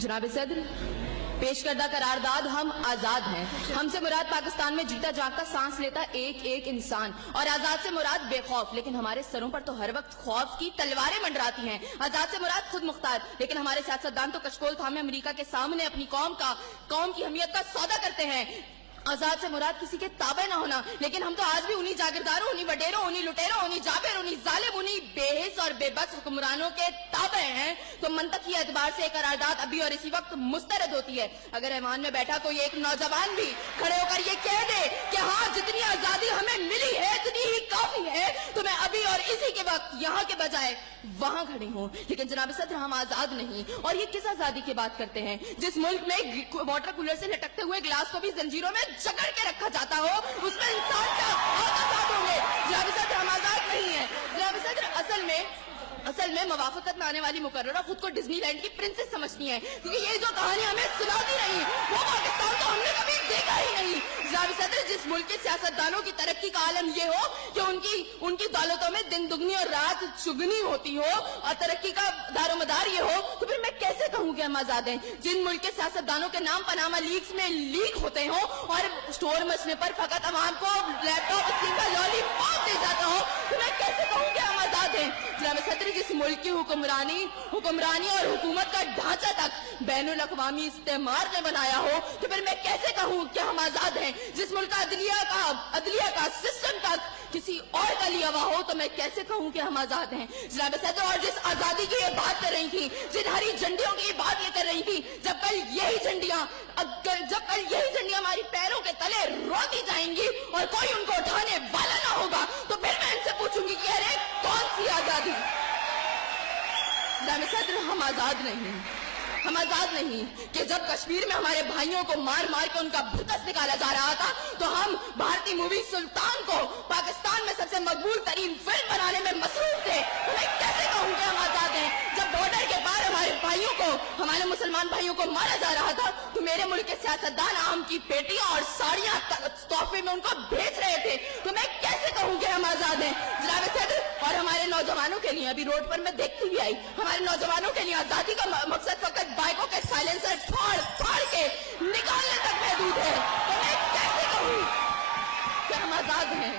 जनाब सदर, पेश करदा करारदाद हम आजाद हैं। हमसे मुराद पाकिस्तान में जीता जागता सांस लेता एक एक इंसान, और आजाद से मुराद बेखौफ, लेकिन हमारे सरों पर तो हर वक्त खौफ की तलवारें मंडराती हैं। आजाद से मुराद खुद मुख्तार, लेकिन हमारे सियासतदान तो कशकोल थामे अमेरिका के सामने अपनी कौम की हमीयत का सौदा करते हैं। आजाद से मुराद किसी के ताबे ना होना, लेकिन हम तो आज भी उन्हीं जागीरदारों, उन्हीं वडेरों, उन्हीं लुटेरों, उन्हीं जाबिर, उन्हीं जालिम, उन्हीं बेहिस और बेबस हुक्मरानों के ताबे हैं। तो मंतकी एतबार से करारदाद अभी और इसी वक्त मुस्तरद होती है। अगर ऐवान में बैठा कोई एक नौजवान भी खड़े होकर ये कह दे कि हाँ, जितनी आजादी हमें मिली है इतनी ही काफी है, तो मैं अभी और इसी के वक्त यहाँ के बजाय वहां खड़ी हूँ। लेकिन जनाब सदर, हम आजाद नहीं। और ये किस आजादी की बात करते हैं जिस मुल्क में वाटर कूलर से लटकते हुए गिलास को भी जंजीरों में जकड़ के रखा जाता हो, उसमें इंसान क्या आजाद होंगे? जनाब सदर, हम आजाद नहीं है। जनाब सदर, असल में मवाफकत में आने वाली मुकर्ररा खुद को डिज्नीलैंड की प्रिंसेस समझती है, क्योंकि ये जो कहानी हमें सुनाती रही वो पाकिस्तान तो हमने कभी देखा ही नहीं। जनाब सदर, जिस मुल्क के सियासतदानों की तरक्की का आलम ये हो कि उनकी दौलतों में दिन दुगनी और रात चुगनी होती हो, और तरक्की का दारोमदार ये हो, तो फिर मैं कैसे कहूँ कि हम आजाद हैं? जिन मुल्क के सियासतदानों के नाम पनामा लीक्स में लीक होते हो और स्टोर मचने पर फकत अवाम को लैपटॉप का लॉलीपॉप दे जाता हो, तो मैं कैसे कहूँ कि हम आजाद हैं? जनाब सदर, जिस मुल्क की हुक्मरानी और हुकूमत का ढांचा तक बैनुल अक़वामी इस्तेमार ने बनाया हो, तो फिर मैं कैसे कहूँ कि हम आजाद हैं? जिस मुल्क का अदलिया का सिस्टम तक किसी और का लिया हुआ हो, तो मैं कैसे कहूँ कि हम आजाद हैं? जनाब सदर, और जिस आजादी की ये बात कर रही थी, जिन हरी झंडियों की ये बात ये कर रही थी, जब कल यही झंडियां हमारी पैरों के तले रोती जाएंगी और कोई उनको उठाने वाला ना होगा, तो फिर मैं इनसे पूछूंगी कि अरे कौन सी आजादी? जनाब सदर, हम आजाद नहीं कि जब कश्मीर में हमारे भाइयों को मार मार के उनका भुतस निकाला जा रहा था, तो हम भारतीय मूवी सुल्तान को पाकिस्तान में सबसे मकबूल तरीन फिल्म बनाने में मसरूफ थे। तो मैं कैसे कहूँ कि हम आजाद हैं? जब बॉर्डर के पार हमारे मुसलमान भाइयों को मारा जा रहा था, तो मेरे मुल्क के सियासतदान आम की पेटियां और साड़ियां तोहफे में उनको भेज रहे थे। तो मैं कैसे कहूँ कि हम आजाद हैं? जनाब सदर, और हमारे नौजवानों के लिए, अभी रोड पर मैं देखती भी आई, हमारे नौजवानों के लिए आजादी का मकसद फकत बाइकों के साइलेंसर फाड़ के निकालने तक महदूद है। तो मैं कैसे कहूँ कि हम आजाद हैं?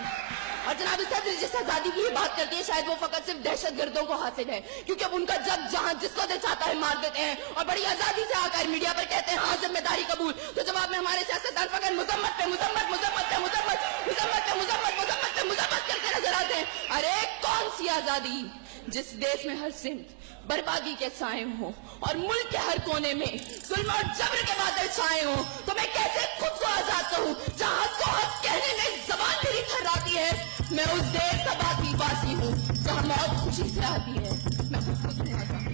और जनाब सदर, जिस आजादी की ये बात करती है, शायद वो फकत सिर्फ दहशतगर्दों को हासिल है, क्योंकि अब उनका जब जहां जिसको दिल चाहता है मार देते हैं, और बड़ी आजादी से आकर मीडिया पर कहते हैं हाँ जिम्मेदारी कबूल। तो जवाब में हमारे सियासतदान फकत मुजम्मत करके नजर आते हैं। अरे कौन सी आजादी जिस देश में हर सिमत बर्बादी के साए हो और मुल्क के हर कोने में जुल्म और जबर के बादल छाए हो? तो मैं कैसे खुद को आजाद कहूँ जहाँ हक को हक कहने में जबान मेरी थर्राती है? मैं उस देश का वासी हूँ जहाँ मौत खुशी से आती है। मैं खुद को आजाद